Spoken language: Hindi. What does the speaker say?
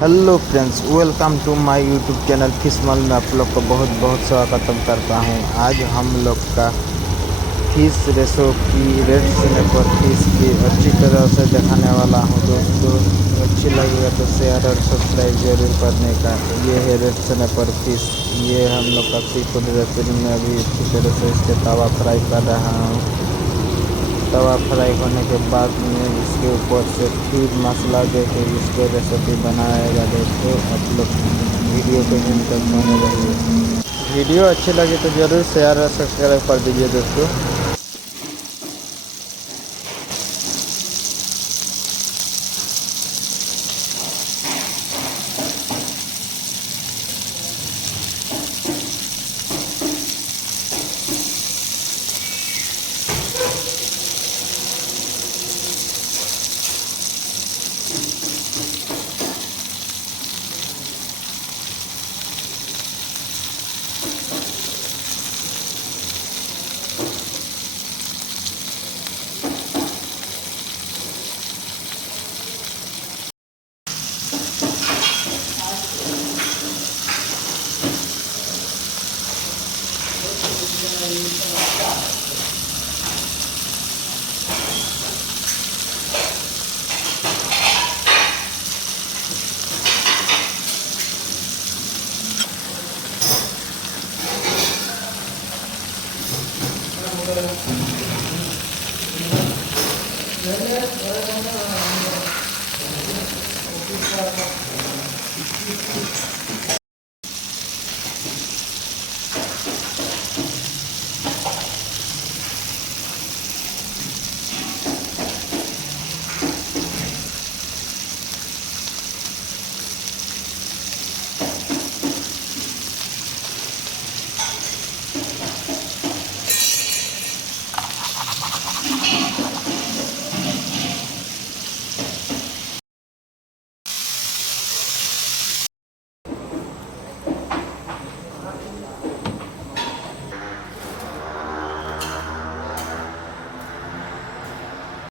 Hello friends, welcome to my YouTube channel फिशमल में आप लोग को बहुत बहुत स्वागतम करता हूं। आज हम लोग का fish recipe red snapper fish की अच्छी तरह से दिखाने वाला हूं। दोस्तों अच्छी लगेगा तो शेयर और सब्सक्राइब जरूर करने का। ये है रेड स्नैपर फिश। ये हम लोग का सी फूड रेसिपी में अभी अच्छी तरह से इसके तवा फ्राई कर रहा हूँ। तवा फ्राई होने के बाद में इसके ऊपर से फिर मसाला दे के इसको रेसिपी बनाएगा। दोस्तों आप लोग वीडियो को एंड तक बने रहिए। वीडियो अच्छी लगी तो ज़रूर शेयर और सब्सक्राइब कर दीजिए दोस्तों।